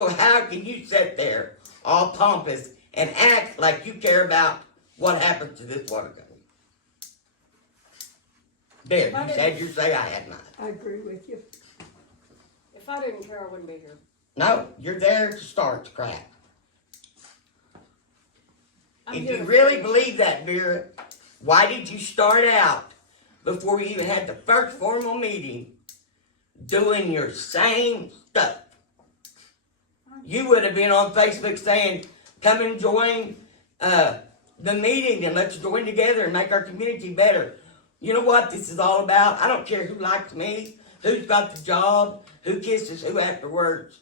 So how can you sit there all pompous and act like you care about what happens to this water company? There, you said you say I had not. I agree with you. If I didn't care, I wouldn't be here. No, you're there to start the crap. I'm If here you to really finish. believe that, Vera, why did you start out before we even had the first formal meeting doing your same stuff? You would have been on Facebook saying, come and join the meeting and let's join together and make our community better. You know what this is all about? I don't care who likes me, who's got the job, who kisses who afterwards.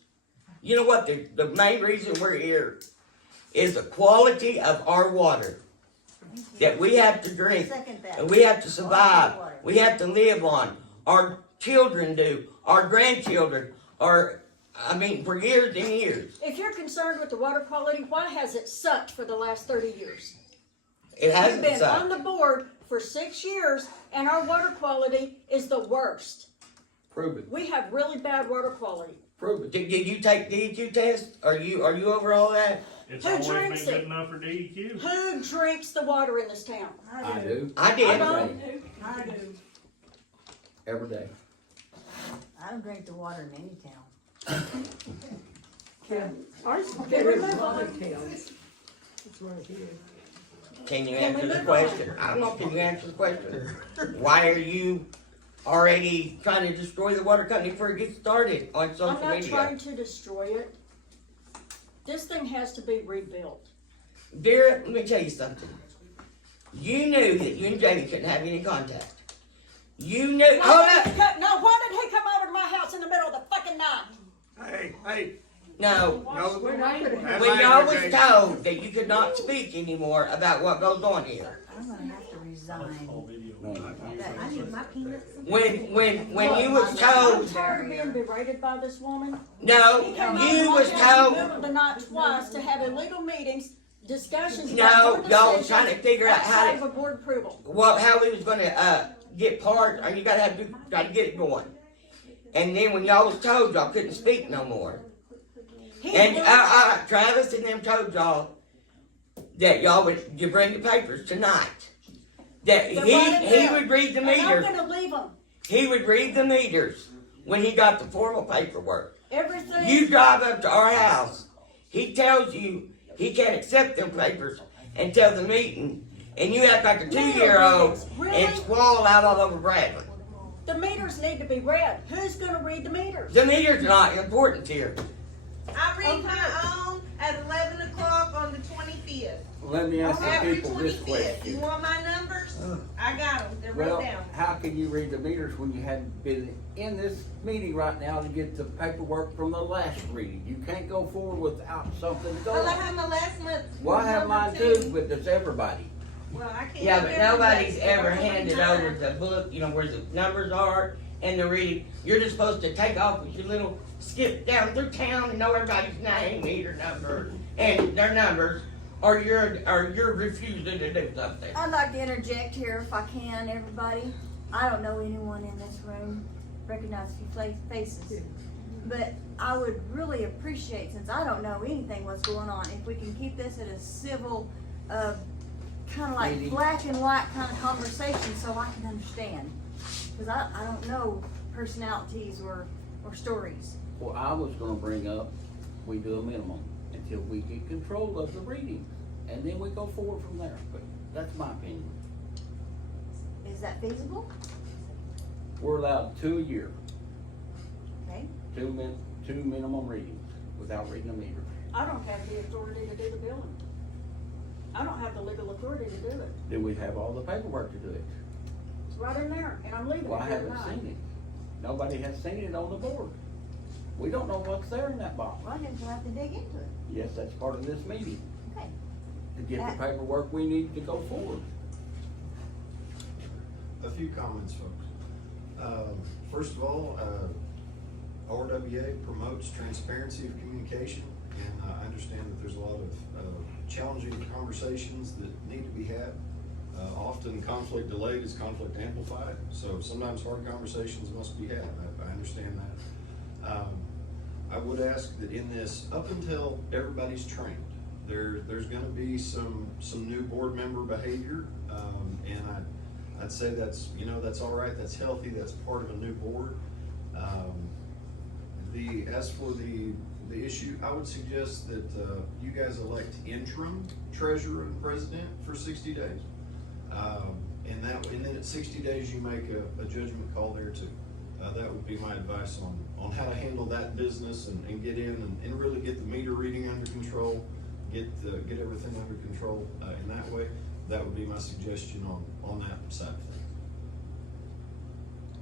You know what? The main reason we're here is the quality of our water that we have to drink, Second that. and we have to survive, Water. we have to live on. Our children do, our grandchildren, for years and years. If you're concerned with the water quality, why has it sucked for the last 30 years? It You've hasn't been sucked. on the board for 6 years, and our water quality is the worst. Prove it. We have really bad water quality. Prove it. Did you take DEQ test? Are you over all that? It's Who always been drinks good it? enough for DEQ. Who drinks the water in this town? I do. do, I I did. don't. I do. every day. I don't drink the water in any town. Ours, Can we move water on? tails. It's right here. Can you Can we answer the move question? I don't know. Can you answer the question? Why are you already trying to destroy the water company before it gets started on I'm social not media? trying to destroy it. This thing has to be rebuilt. Vera, let me tell you something. You knew that you and Jamie couldn't have any contact. You knew. Hold up. No, why did he come over to my house in the middle of the fucking night? Hey, No. no, We're not gonna have. When y'all was told that you could not speak anymore about what goes on here. I'm gonna have to resign. Whole video. No, That- I need my peanuts. When you was I'm told, tired of being berated by this woman. no, He came over you to my was house in the told, middle of the night twice to have illegal meetings, discussions no, about board y'all was decisions trying to figure out how outside to, of a board approval. how we was gonna, get parts, or you gotta get it going. And then when y'all was told, y'all couldn't speak no more. He And, blew- Travis and them told y'all that you bring the papers tonight. That They're right he there. would read the And I'm meters, gonna leave them. he would read the meters when he got the formal paperwork. Everything. You drive up to our house, he tells you he can't accept them papers until the meeting, and you act like a 2-year-old Really? and squall out all over Bradley. The meters need to be read. Who's gonna read the meters? The meter's not important here. I read my own at 11 o'clock on the 25th. Let me ask the Every people this 25th. You question. want my numbers? I got them. They're Well, written down. how can you read the meters when you hadn't been in this meeting right now to get the paperwork from the last reading? You can't go forward without something Well, I going. have my last month. Well, I have mine number too, but does everybody? Well, I can't. Yeah, but remember, nobody's but ever I'm handed mine. over the book, where the numbers are and the reading. You're just supposed to take off with your little skip down through town and know everybody's name, meter number, and their numbers, or you're refusing to do something. I'd like to interject here if I can, everybody. I don't know anyone in this room, recognize a few faces. But I would really appreciate, since I don't know anything what's going on, if we can keep this at a civil, kind of like Meeting. black and white kind of conversation so I can understand. Because I don't know personalities or stories. Well, I was gonna bring up, we do a minimum until we get control of the readings. And then we go forward from there, but that's my opinion. Is that feasible? We're allowed 2 a year, Okay. two minimum readings without reading a meter. I don't have the authority to do the billing. I don't have the legal authority to do it. Do we have all the paperwork to do it? It's right in there, and I'm leaving Well, I it here haven't tonight. seen it. Nobody has seen it on the board. We don't know what's there in that box. Well, then we'll have to dig into it. Yes, that's part of this meeting, Okay. to get the paperwork we need to go forward. a few comments, folks. First of all, ORWA promotes transparency of communication, and I understand that there's a lot of challenging conversations that need to be had. Often conflict delayed is conflict amplified, so sometimes hard conversations must be had. I understand that. I would ask that in this, up until everybody's trained, there's gonna be some new board member behavior, and I'd say that's, that's all right, that's healthy, that's part of a new board. As for the issue, I would suggest that, you guys elect interim treasurer and president for 60 days. And then at 60 days, you make a judgment call there too. That would be my advice on how to handle that business and get in and really get the meter reading under control, get everything under control, in that way. That would be my suggestion on that side of things.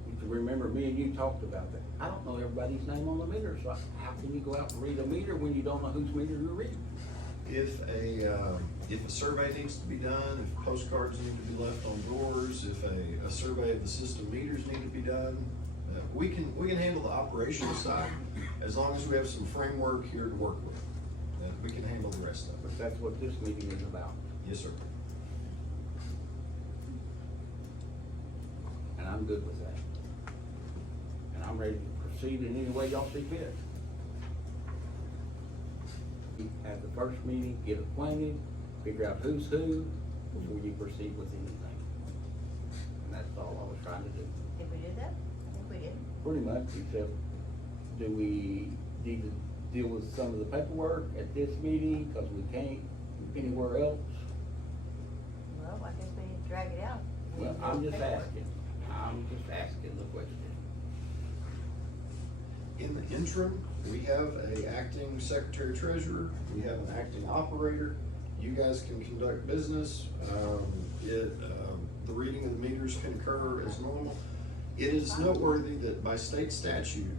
You can remember me and you talked about that. I don't know everybody's name on the meter, so how can you go out and read a meter when you don't know whose meter you're reading? If a survey needs to be done, if postcards need to be left on doors, if a survey of the system meters need to be done, we can handle the operational side as long as we have some framework here to work with. We can handle the rest of it. But that's what this meeting is about. Yes, sir. And I'm good with that. And I'm ready to proceed in any way y'all see fit. Have the first meeting, get acquainted, figure out who's who, before you proceed with anything. And that's all I was trying to do. Did we do that? I think we did. Pretty much, except do we need to deal with some of the paperwork at this meeting, cause we can't anywhere else? Well, I guess we need to drag it out. We Well, need to I'm do just paperwork. asking. I'm just asking the question. In the interim, we have a acting secretary treasurer, we have an acting operator. You guys can conduct business. The reading of the meters can occur as normal. It is noteworthy that by state statute,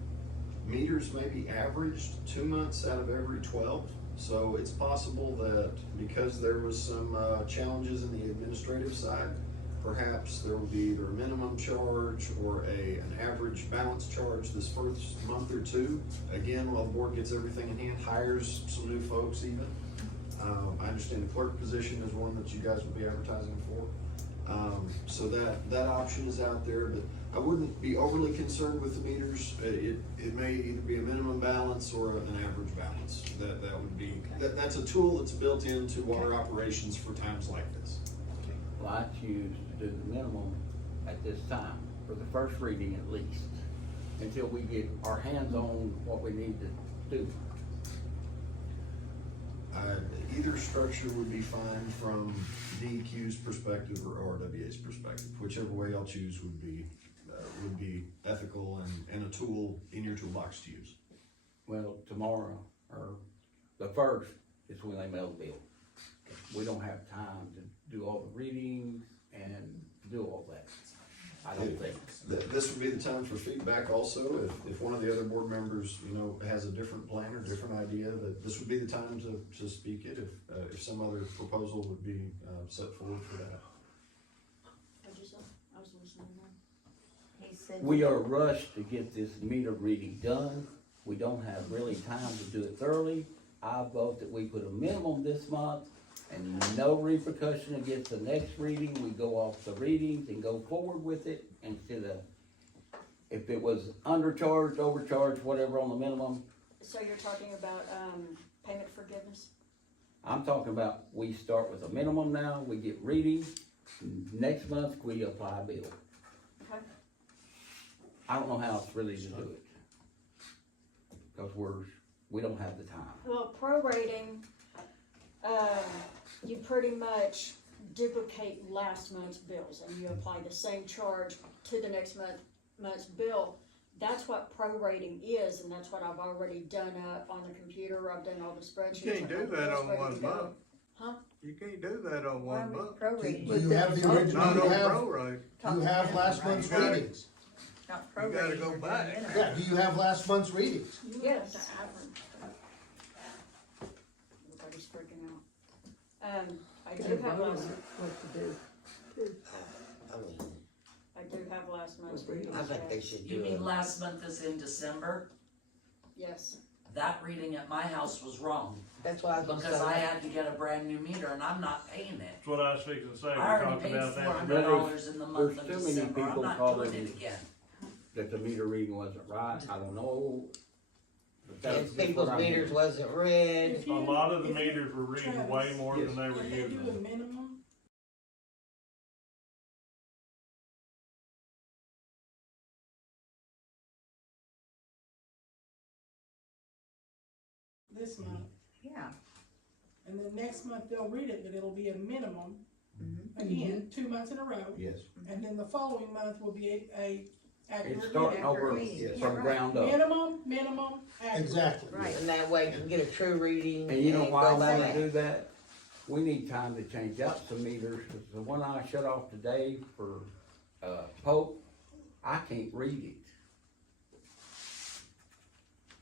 meters may be averaged 2 months out of every 12. So it's possible that because there was some challenges in the administrative side, perhaps there will be either a minimum charge or an average balance charge this first month or two. Again, while the board gets everything in hand, hires some new folks even. I understand the clerk position is one that you guys will be advertising for. So that option is out there, but I wouldn't be overly concerned with the meters. It may either be a minimum balance or an average balance. That would be, that's a tool that's built into water operations for times like this. Well, I choose to do the minimum at this time, for the first reading at least, until we get our hands on what we need to do. Either structure would be fine from DEQ's perspective or RWA's perspective. Whichever way y'all choose would be ethical and a tool in your toolbox to use. Well, tomorrow, or the first, is when they mail the bill. We don't have time to do all the readings and do all that. I don't think. This would be the time for feedback also. If one of the other board members, has a different plan or different idea, that this would be the time to speak it if some other proposal would be set forward for that. What'd you say? I was listening now. He said. We are rushed to get this meter reading done. We don't have really time to do it thoroughly. I vote that we put a minimum this month and no repercussion against the next reading. We go off the readings and go forward with it instead of, if it was undercharged, overcharged, whatever on the minimum. So you're talking about, payment forgiveness? I'm talking about, we start with a minimum now, we get readings, next month we apply a bill. Okay. I don't know how else really to do it. Cause we don't have the time. Well, prorating, you pretty much duplicate last month's bills and you apply the same charge to the next month's bill. That's what prorating is, and that's what I've already done up on the computer. I've done all the spreadsheets. You can't do that on one month. Huh? You can't do that on Why are one we month. prorating? Do you have the original, Not you on have, prorate. you have last month's You gotta- readings? Not You gotta prorating, go we're doing back. minimum. Yeah, do you have last month's readings? Yes. Everybody's freaking out. I do have last, What to do. I do have last month's readings. I think they yes. should You do mean it. last month is in December? Yes. That reading at my house was wrong, That's why I was gonna because I say. had to get a brand new meter and I'm not paying it. That's what I was fixing to say, we I already talked paid about that. $400 in the month of There's too many December, I'm people not calling doing me. it again. That the meter reading wasn't right, I don't know. But that's And just what people's I'm meters hearing. wasn't read. A If you- lot of the if you- meters were reading way more than they were If they do using. a minimum, this month, Yeah. and then next month they'll read it, but it'll be a minimum. Mhm. Again, 2 months in a row, Yes. and then the following month will be a accurate It's starting reading. over Yes. from ground up. Minimum, accurate. Exactly. Right. And that way you can get a true reading. And you know why go I by wanna that. do that? We need time to change out some meters, 'cause the one I shut off today for, Pope, I can't read it.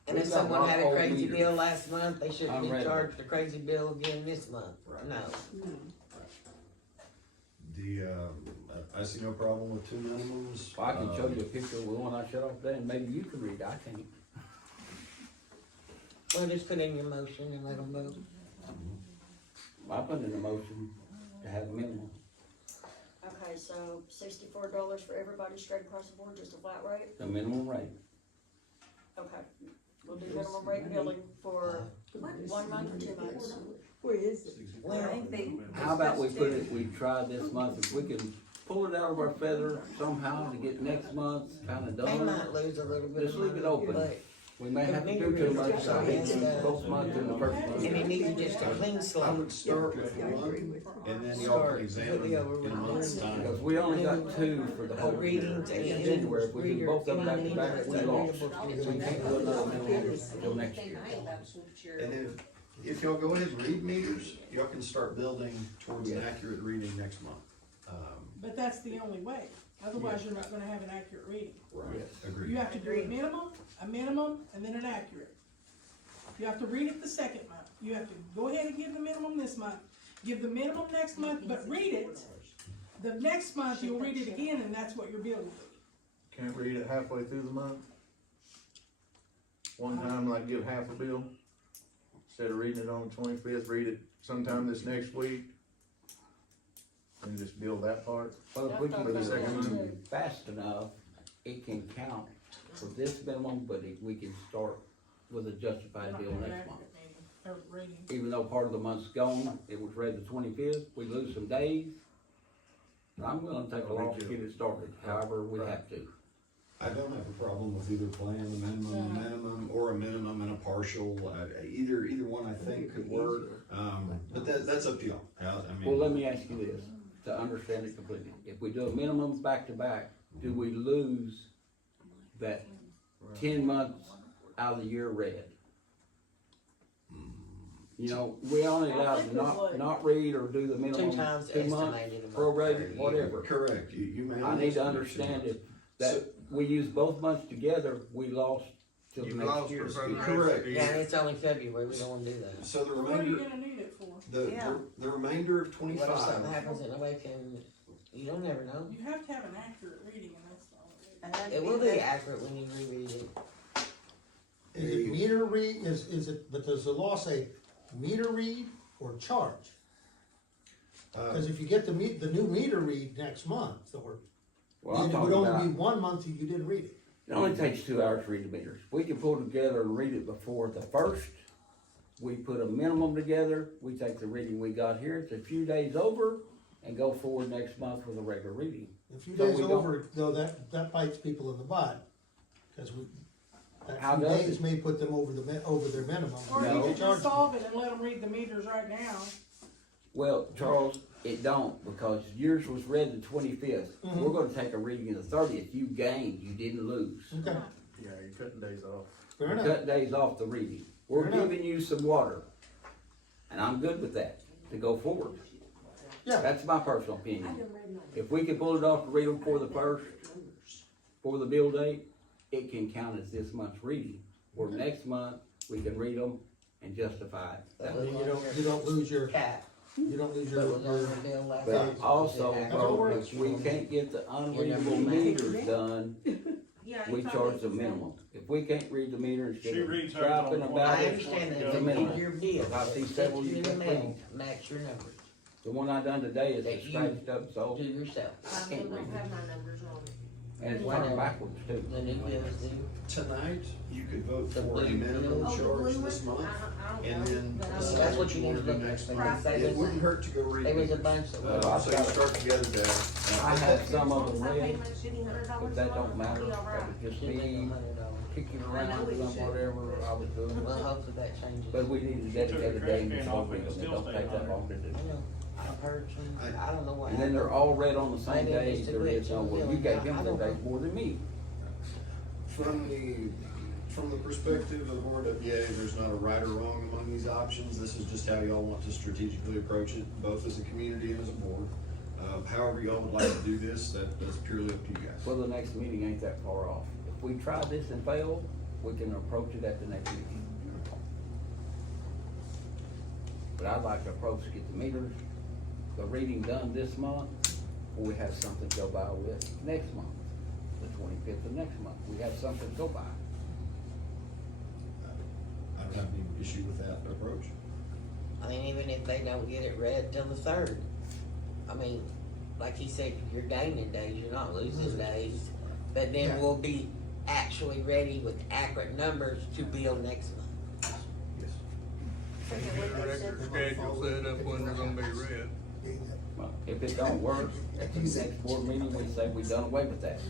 And if We've got someone lot had of a old crazy meters. bill last month, they shouldn't I'm be ready. charged a crazy bill again this month. Right. No. I see no problem with two minimums. I can show you a picture of the one I shut off today, and maybe you can read it, I can't. Well, just put in your motion and let them vote. I put in a motion to have a minimum. Okay, so $64 for everybody straight across the board, just a flat rate? The minimum rate. Okay, we'll do minimum rate billing for 1 month or 2 months. Where is it? Well, I think they. How about we put it, we try this month, if we can pull it out of our feather somehow to get next month kinda they might done. lose a little bit Just of leave it money, open. but, We may have to do 2 months, I hate to do both months in the first and it month. needs just a clean I slate. would start with one, and then y'all can examine in a month's time. Because we only got 2 for the whole year. Readings and In January, if we do readers, both of them back to money, back, we that's lost. unreadable. We can't do another minimum until next year. And if y'all go ahead and read meters, y'all can start building towards an accurate reading next month. But that's the only way, otherwise you're not gonna have an accurate reading. Right, Yes. agreed. You have to do a minimum, and then an accurate. You have to read it the second month, you have to go ahead and give the minimum this month, give the minimum next month, but read it. The next month, you'll read it again, and that's what your bill will be. Can't read it halfway through the month? One time, like give half a bill, instead of reading it on the 25th, read it sometime this next week. And just bill that part. Well, if we can For the do second it one. fast enough, it can count for this minimum, but we can start with a You're justified not bill gonna have an next month. accurate reading. Even though part of the month's gone, it was read the 25th, we lose some days. I'm willing to take a loss to get it started, however we have to. I don't have a problem with either plan, the minimum, or a minimum and a partial, either one I think could work. But that's up to y'all. I mean. Well, let me ask you this, to understand it completely. If we do a minimum back to back, do we lose that 10 months out of the year read? You know, we only I allowed think to we not, would. not read or do the minimum 2 times 2 months, estimated. a month prorated, per whatever. Correct, you may. I need to understand if that, we use both months together, we lost till the You next lost year. for the rest Correct. of the Yeah, and year. it's only February, we don't wanna do that. So the What are you remainder, gonna need it for? the remainder of What if something 25, happens and nobody can, you don't never know. You have to have an accurate reading, and that's the only reason. And that'd It be will be the- accurate when you reread it. Is it meter read, is it, but does the law say meter read or charge? Cause if you get the new meter read next month, or, Well, I'm then it would talking only be about, 1 month that you didn't read it. it only takes 2 hours to read the meters. We can pull together and read it before the first. We put a minimum together, we take the reading we got here, it's a few days over, and go forward next month with a regular reading. A few So days we don't- over, though, that bites people in the butt, cause that How few does days it? may put them over over their minimum. Or No. you could Charge just solve it and let them read the meters right now. Well, Charles, it don't, because yours was read the 25th. Mhm. We're gonna take a reading the 30th, you gained, you didn't lose. Okay, Yeah, you're cutting days off. fair We're enough. cutting days off the reading. We're Fair enough. giving you some water. And I'm good with that, to go forward. Yeah. That's my personal opinion. If we can pull it off to read them for the first, for the bill date, it can count as this month's reading. Or next month, we can read them and justify it. But Then we'll you don't lose your, cap, you don't lose but your, we're gonna bill last. But month. also, Accurate, bro, but you we won't- can't get the unreadable Your number meters done, Yeah, we you charge the probably- minimum. If we can't read the meter instead She of reads hers crapping on about I it, understand that, it's a but minimum. in your bill, I see that several you you in the got mail, reading. match your numbers, The one I done today is That a you scratched up, so do yourself. I can't read it. my numbers on it. And it's working backwards too. The new bills do. Tonight, you could vote The for a blue minimum bill. charge this month, and then decide That's what what you you need wanna to do look next at. month. They It was- wouldn't hurt to go read. There was a these. bunch that Well, were. So you start together that. I have some of them read, but that don't matter, that was just me kicking around doing whatever I was doing. Well, hopefully that changes. But we need to dedicate a day and just read them, it don't take that long to do. I know, I've heard some, I don't know what. And then they're all read on the same Maybe day, it's a there is glitch no, in the well, you billing. gave I him don't 4 days know. more than me. From the perspective of RWA, there's not a right or wrong among these options. This is just how y'all want to strategically approach it, both as a community and as a board. However y'all would like to do this, that's purely up to you guys. Well, the next meeting ain't that far off. If we try this and fail, we can approach it at the next meeting. But I'd like to approach, get the meters, the reading done this month, or we have something to go by with next month, the 25th of next month. We have something to go by. I don't have any issue with that approach. I mean, even if they don't get it read till the 3rd, I mean, like he said, you're gaining days, you're not losing days. But then Yeah. we'll be actually ready with accurate numbers to bill next month. Schedule set up when they're gonna be read. Well, if it don't work, at the next board meeting, we say we done away with that.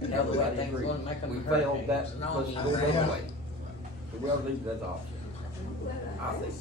And Yeah, but everybody things agrees. won't make 'em We hurt failed that, things. No, let's you go don't. that way. So we'll leave that option. I think.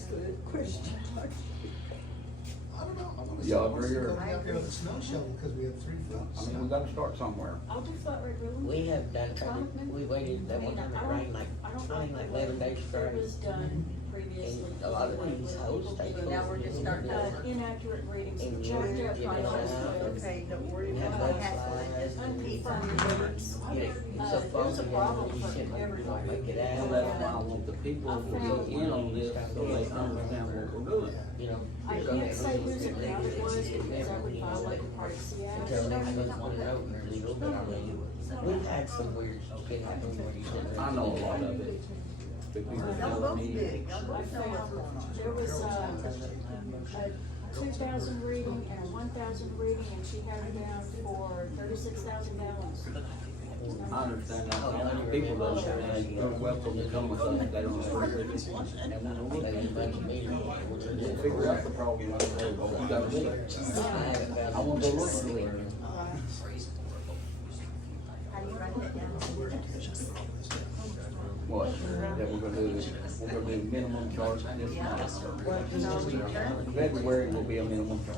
I don't know. Y'all agree or- Go out there with a snow shovel, cause we have 3 foot. I mean, we gotta start somewhere. I'll do flat rate billing. We have done, we waited, that one time it rained like, I don't rained like 11 days It straight. was done previously. And a lot of these hoes take. Now we're just starting over. Inaccurate readings, And jacked up you know, prices with Okay, don't worry Have about that that. slide. unconfirmed readings. Get it, so There's a problem you for shouldn't everybody. make it So out. that's why I want the people to be in on this, so they understand what we're doing. You know. I can't say whose account it was because I would violate the privacy Until act. next month when they're open, they're legal, but I mean, we've had some weird shit happen where you shouldn't. I know a lot of it. The people Y'all telling both me. did, y'all I both know what's going on. found, there was a 2,000 reading and a 1,000 reading, and she had it down for 36,000 gallons. I understand that, people don't, they're welcome to come with us, they don't have to read it. And we'll look at it, we'll figure out the problem, like, what we gotta do. I want to look at it. How do you write that down? What, that we're gonna do minimum charge this month. February will be a minimum charge.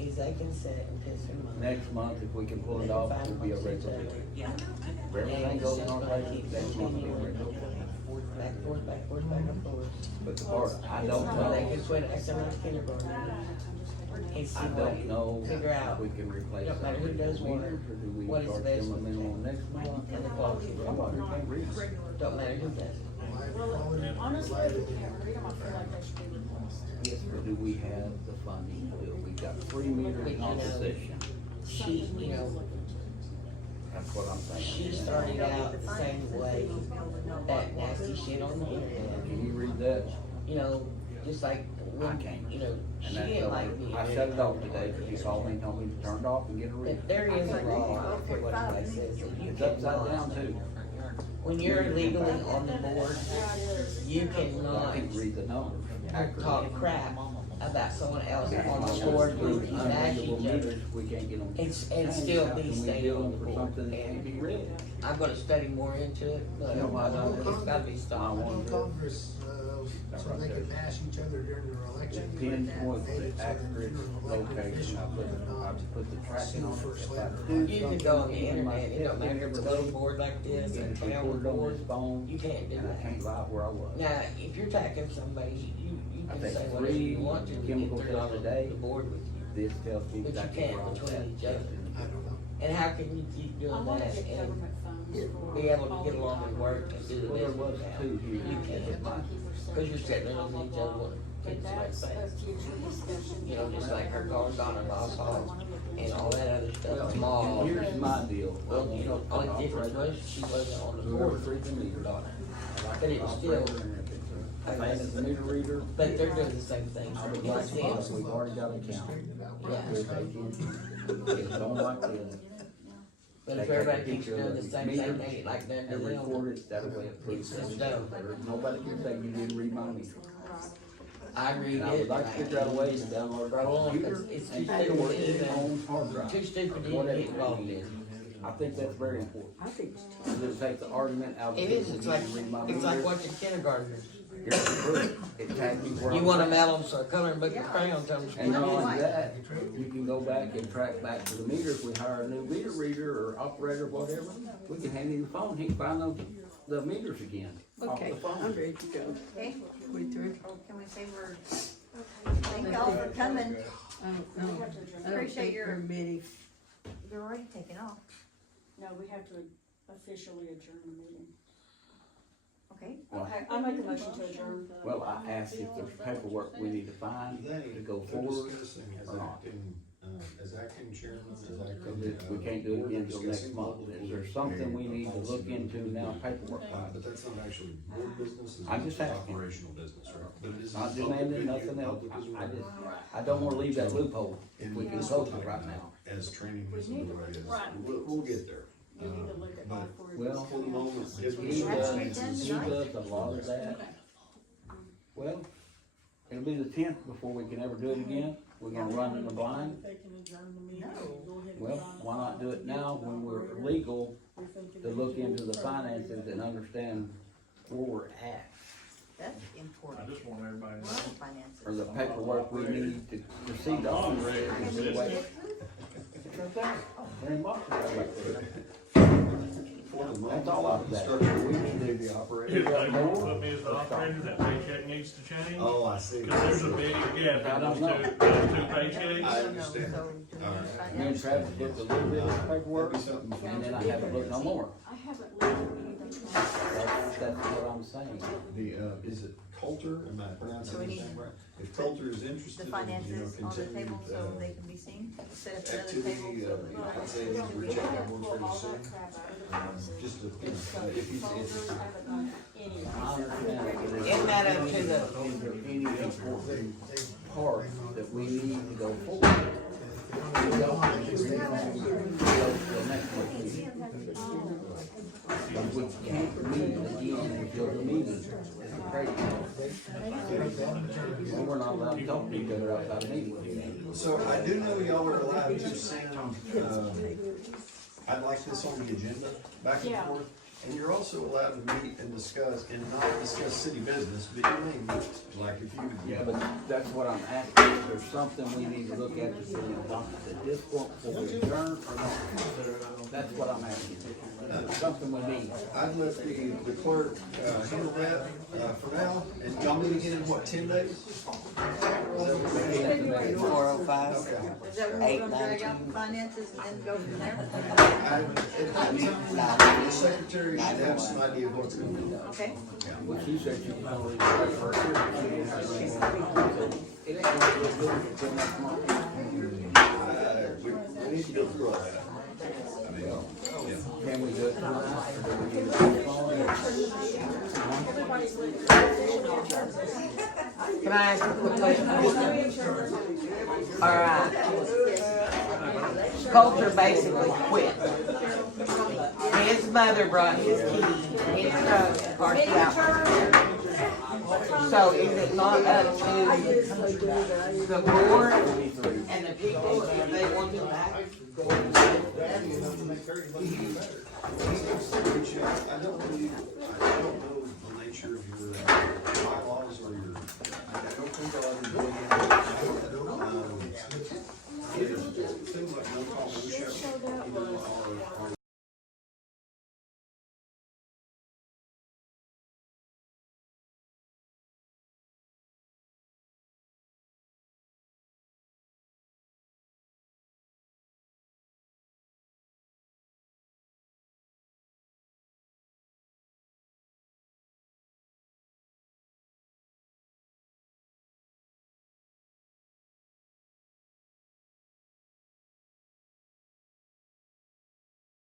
Is they can set it until some month. Next month, if we can pull it off, it'll be a regular bill. If everything goes on right, next month will be a regular bill. Back and forth, back and forth, back and forth. But the part, I don't Well, they know, can quit it, somebody's kindergarten. And see I what, don't know figure if out we can replace Don't matter who does what. meters, or do we What is charge the best them a one? minimum next month? and the quality. Somebody can't read it. Don't matter who does it. Well, honestly, if you can't read them, I feel like they should be replaced. Yes, but do we have the funding to do it? We got 3 meters on possession. She, you know, That's what I'm saying. she started out the same way, that nasty shit on the internet. Can you read that? You know, just like I when, can't. you know, And she that's didn't like me. I shut it off today, because you called me and told me to turn it off and get a read. But there is a law, I don't care what anybody says, that you It's upside cannot, down too. when you're legally on the board, you I cannot can't read the numbers. talk crap about someone else on the board who you bash Unreadable each other. meters, we can't get them. And still be How can we staying bill on them the for board? something that can't be read? I'm gonna study more into it, but You know why not? it's gotta be I stopped. want Congress, so they can bash each other during their election. pinpoint the accurate location, I put the tracking on it. If I do You can go on the something in my internet, it don't matter if it's a little board like this, and and if we town put it on board, this phone, you can't do and I that. can't lie where I was. Now, if you're attacking somebody, you I can think say whatever 3 you want to, get chemical through on tests a day. the board with you. This tells me But you exactly can't where I was between at. each other. I don't know. And how can you keep I doing wanna that get and government funds for. be able to all get the along and work and do the Well, there was business 2 now? here. You can't, cause you're sitting there looking at each other, wanting But kids like that's a that. future discussion. You know, just like her car's on her boss hall and all that other stuff, Well, small. here's my deal. Well, you know, only difference was she wasn't on the Whoever board. reads the meter, But it was still, I think it's a meter reader. but they're doing the same thing. I would In a like to, sense. we've already got an account. Yeah. If they can, it's on like this. But They if take a everybody keeps picture of doing the the same meter thing, they ain't like that to and them. record it, that way it proves It's it. done. Nobody can say you didn't read my meter. I read And I it, would like to figure out a way to download it Grow on up, computer it's too and stupid store to it even- on hard drive. too stupid to even Whatever. get involved in. I think that's very important. I think It takes the argument out of It people is, that it's you like, didn't read my it's like meter. watching kindergartners. Here's the proof. It tags me where You I'm wanna at. mail them some coloring book and crayon, tell them. And not only that, you can go back and track back to the meter. If we hire a new meter reader or operator, whatever, we can hand him the phone, he can find the meters again. off Okay, the phone. I'm ready to go. Okay, We through? can we say thank y'all for coming, I don't Appreciate think your- we're ready. you're already taking off, No, we have to officially adjourn the meeting. okay? Okay, I make a motion to adjourn. Well, I asked if there's paperwork we need to find to go They're forward. discussing as or not. acting chairman, as Because acting. we can't do it again until next discussing month. local Is there something we need to policy look into now, paperwork? But that's not actually board business, it's I'm just asking. operational business, right? But it is. Not public demanding venue, nothing else. public as I well. just, I don't wanna leave that loophole if And we can this close will it right now. As training is We need to- underway, is, right. we'll get there. You need to look at But that for Well, for the moment, given the He does, circumstances. he does a lot of that. Well, it'll be the 10th before we can ever do it again. We're gonna run in the blind. They can adjourn the meeting. No. Go ahead and Well, sign why not do it now when we're it. legal We're thinking to that look you into the will- finances and understand where we're at? That's important, just want everybody to finances. Or the paperwork we need to proceed on. It's right there. They're in boxes right there. For the moment, That's all I've got. structure we need to do the operator. Is that put me as the operator, that paycheck needs to change? Oh, I see. Cause there's a big gap I in don't those two paychecks. I understand. Me and Travis looked a little bit at the paperwork, and then I haven't looked no more. I haven't looked at anything. That's what I'm saying. The, is it Coulter, am I pronouncing So we his need name right? If Coulter is interested The in, finances on the table continued, so they can be seen, set up another activity, table so that. I'd say we should reach out to everyone pretty Pull all soon. that crap out of the boxes. Just to, So if you, folders, I haven't done any of I understand that. Isn't that up to the- Is there any important part that we need to go forward? We don't, we go to the next one. But we can't meet again until the meeting is crazy. And we're not allowed to talk to each other outside of meeting. so I do know y'all are allowed to send, I'd like this on the agenda, back and Yeah. forth. And you're also allowed to meet and discuss, and not discuss city business, but you may meet, like if you. Yeah, but that's what I'm asking, is there something we need to look at to see at this point before we adjourn or not? That's what I'm asking, something we need. I'd let the clerk, handle that, for now, and y'all meet again in what, 10 days? 405. Okay. Is that when we're gonna drag out the finances and then go from there? The secretary should have some idea of what's going on. Okay, Well, she said she was gonna leave it for her. It ain't gonna be good until next month. We need to go through all that. I mean, yeah. Can we do it tonight? Or do we need to- Can I ask a quick question? Alright. Coulter basically quit. His mother brought his key, his truck, and parked it out. So is it not up to the board and the people if they want to